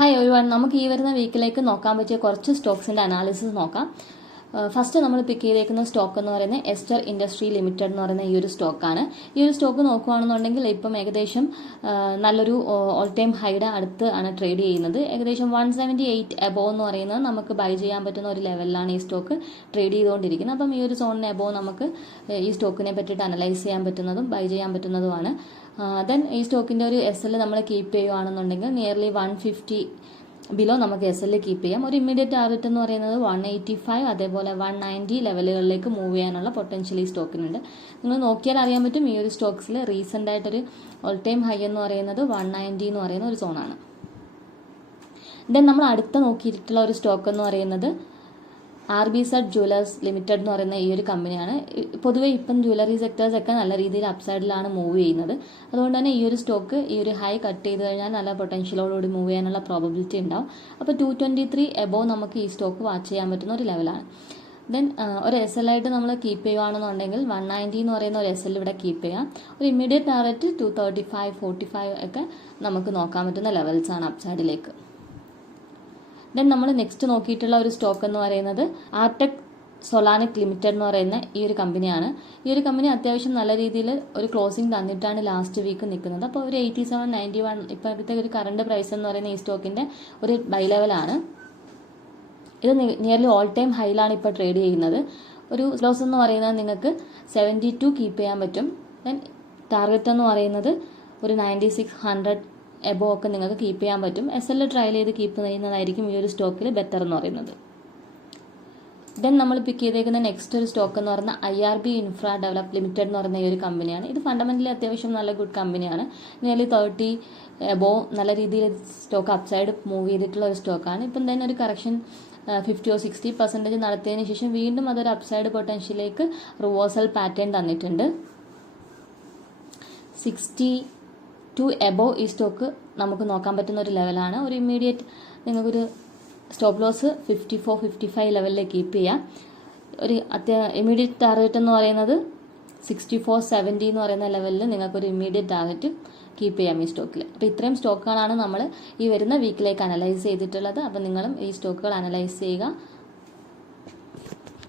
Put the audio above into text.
Hi everyone, നമുക്ക് ഈ വരുന്ന വീക്കിലേക്ക് നോക്കാൻ പറ്റിയ കുറച്ച് സ്റ്റോക്സിന്റെ അനാലിസിസ് നോക്കാം. ഫസ്റ്റ് നമ്മൾ പിക്ക് ചെയ്തേക്കുന്ന സ്റ്റോക്ക് എന്ന് പറയുന്നത് എസ്റ്റർ ഇൻഡസ്ട്രി ലിമിറ്റഡ് എന്ന് പറയുന്ന ഈ ഒരു സ്റ്റോക്കാണ്. ഈ ഒരു സ്റ്റോക്ക് നോക്കുകയാണെന്നുണ്ടെങ്കിൽ ഇപ്പം ഏകദേശം നല്ലൊരു ഓൾ ടൈം ഹൈയുടെ അടുത്ത് ആണ് ട്രേഡ് ചെയ്യുന്നത്. ഏകദേശം 178 എബോവ് എന്ന് പറയുന്നത് നമുക്ക് ബൈ ചെയ്യാൻ പറ്റുന്ന ഒരു ലെവലിലാണ് ഈ സ്റ്റോക്ക് ട്രേഡ് ചെയ്തുകൊണ്ടിരിക്കുന്നത്. അപ്പം ഈ ഒരു സോണിന് എബോവ് നമുക്ക് ഈ സ്റ്റോക്കിനെ പറ്റിയിട്ട് അനലൈസ് ചെയ്യാൻ പറ്റുന്നതും ബൈ ചെയ്യാൻ പറ്റുന്നതുമാണ്. ദെൻ ഈ സ്റ്റോക്കിന്റെ ഒരു SL നമ്മൾ കീപ്പ് ചെയ്യുകയാണെന്നുണ്ടെങ്കിൽ നിയർലി 150 ബിലോ നമുക്ക് SL കീപ്പ് ചെയ്യാം. ഒരു ഇമ്മീഡിയറ്റ് ടാർഗറ്റ് എന്ന് പറയുന്നത് 185 അതേപോലെ 190 ലെവലുകളിലേക്ക് മൂവ് ചെയ്യാനുള്ള പൊട്ടൻഷ്യൽ ഈ സ്റ്റോക്കിനുണ്ട്. നിങ്ങൾ നോക്കിയാൽ അറിയാൻ പറ്റും ഈ ഒരു സ്റ്റോക്സിൽ റീസെന്റ് ആയിട്ടൊരു ഓൾ ടൈം ഹൈ എന്ന് പറയുന്നത് 190 എന്ന് പറയുന്ന ഒരു സോണാണ്. ദെൻ നമ്മൾ അടുത്ത നോക്കിയിട്ടുള്ള ഒരു സ്റ്റോക്ക് എന്ന് പറയുന്നത് RBZ ജുവലേഴ്സ് ലിമിറ്റഡ് എന്ന് പറയുന്ന ഈ ഒരു കമ്പനിയാണ്. പൊതുവെ ഇപ്പം ജ്വല്ലറി സെക്ടേഴ്സ് ഒക്കെ നല്ല രീതിയിൽ അപ്സൈഡിലാണ് മൂവ് ചെയ്യുന്നത്. അതുകൊണ്ട് തന്നെ ഈ ഒരു സ്റ്റോക്ക് ഈ ഒരു ഹൈ കട്ട് ചെയ്ത് കഴിഞ്ഞാൽ നല്ല പൊട്ടൻഷ്യലോടുകൂടി മൂവ് ചെയ്യാനുള്ള പ്രോബബിലിറ്റി ഉണ്ടാവും. അപ്പോൾ 223 എബോവ് നമുക്ക് ഈ സ്റ്റോക്ക് വാച്ച് ചെയ്യാൻ പറ്റുന്ന ഒരു ലെവലാണ്. ദെൻ ഒരു SL ആയിട്ട് നമ്മൾ കീപ്പ് ചെയ്യുകയാണെന്നുണ്ടെങ്കിൽ 190 എന്ന് പറയുന്ന ഒരു SL ഇവിടെ കീപ്പ് ചെയ്യാം. ഒരു ഇമ്മീഡിയറ്റ് ടാർഗറ്റ് 235 45 ഒക്കെ നമുക്ക് നോക്കാൻ പറ്റുന്ന ലെവൽസാണ് അപ്സൈഡിലേക്ക്. ദെൻ നമ്മൾ നെക്സ്റ്റ് നോക്കിയിട്ടുള്ള ഒരു സ്റ്റോക്ക് എന്ന് പറയുന്നത് ആർടെക് സൊലാനിക് ലിമിറ്റഡ് എന്ന് പറയുന്ന ഈ ഒരു കമ്പനിയാണ്. ഈ ഒരു കമ്പനി അത്യാവശ്യം നല്ല രീതിയിൽ ഒരു ക്ലോസിംഗ് തന്നിട്ടാണ് ലാസ്റ്റ് വീക്ക് നിൽക്കുന്നത്. അപ്പോൾ ഒരു 87.91 ഇപ്പോഴത്തെ ഒരു കറണ്ട് പ്രൈസ് എന്ന് പറയുന്ന ഈ സ്റ്റോക്കിന്റെ ഒരു ബൈ ലെവലാണ്. ഇത് നിയർലി ഓൾ ടൈം ഹൈയിലാണ് ഇപ്പോൾ ട്രേഡ് ചെയ്യുന്നത്. ഒരു ലോസ് എന്ന് പറയുന്നത് നിങ്ങൾക്ക് 72 കീപ്പ് ചെയ്യാൻ പറ്റും. ദെൻ ടാർഗറ്റ് എന്ന് പറയുന്നത് ഒരു 9600 എബോ ഒക്കെ നിങ്ങൾക്ക് കീപ്പ് ചെയ്യാൻ പറ്റും. SL ട്രയൽ ചെയ്ത് കീപ്പ് ചെയ്യുന്നതായിരിക്കും ഈ ഒരു സ്റ്റോക്കിൽ ബെറ്റർ എന്ന് പറയുന്നത്. ദെൻ നമ്മൾ പിക്ക് ചെയ്തേക്കുന്ന നെക്സ്റ്റ് ഒരു സ്റ്റോക്ക് എന്ന് പറയുന്നത് IRB ഇൻഫ്ര ഡെവലപ്പ് ലിമിറ്റഡ് എന്ന് പറയുന്ന ഈ ഒരു കമ്പനിയാണ്. ഇത് ഫണ്ടമെന്റലി അത്യാവശ്യം നല്ല ഗുഡ് കമ്പനിയാണ്. നിയർലി 30 എബോ നല്ല രീതിയിൽ സ്റ്റോക്ക് അപ്സൈഡ് മൂവ് ചെയ്തിട്ടുള്ള ഒരു സ്റ്റോക്കാണ്. ഇപ്പം തന്നെ ഒരു കറക്ഷൻ 50 or 60% നടത്തിയതിനു ശേഷം വീണ്ടും അതൊരു അപ്സൈഡ് പൊട്ടൻഷ്യലിലേക്ക് റിവേഴ്സൽ പാറ്റേൺ തന്നിട്ടുണ്ട്. 62 എബോവ് ഈ സ്റ്റോക്ക് നമുക്ക് നോക്കാൻ പറ്റുന്ന ഒരു ലെവലാണ്. ഒരു ഇമ്മീഡിയറ്റ് നിങ്ങൾക്കൊരു സ്റ്റോപ്പ് ലോസ് 54 55 ലെവലിൽ കീപ്പ് ചെയ്യാം. ഒരു ഇമ്മീഡിയറ്റ് ടാർഗറ്റ് എന്ന് പറയുന്നത് 64.70 എന്ന് പറയുന്ന ലെവലിൽ നിങ്ങൾക്കൊരു ഇമ്മീഡിയറ്റ് ടാർഗറ്റ് കീപ്പ് ചെയ്യാം ഈ സ്റ്റോക്കിൽ. അപ്പോൾ ഇത്രയും സ്റ്റോക്കുകളാണ് നമ്മൾ ഈ വരുന്ന വീക്കിലേക്ക് അനലൈസ് ചെയ്തിട്ടുള്ളത്. അപ്പോൾ നിങ്ങളും ഈ സ്റ്റോക്കുകൾ അനലൈസ് ചെയ്യുക.